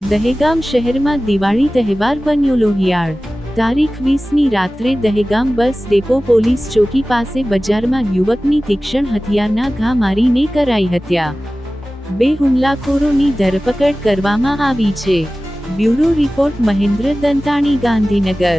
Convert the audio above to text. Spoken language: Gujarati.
દહેગામ શહેરમાં દિવાળી તહેવાર બન્યો લોહિયાળ. તારીખ વીસની રાત્રે દહેગામ બસ ડેપો પોલીસ ચોકી પાસે બજારમાં યુવકની તીક્ષણ હથિયારના ઘા મારીને કરાઈ હત્યા. બે હુમલાખોરોની ધરપકડ કરવામાં આવી છે. Bureau report Mahendra Dantani Gandhinagar.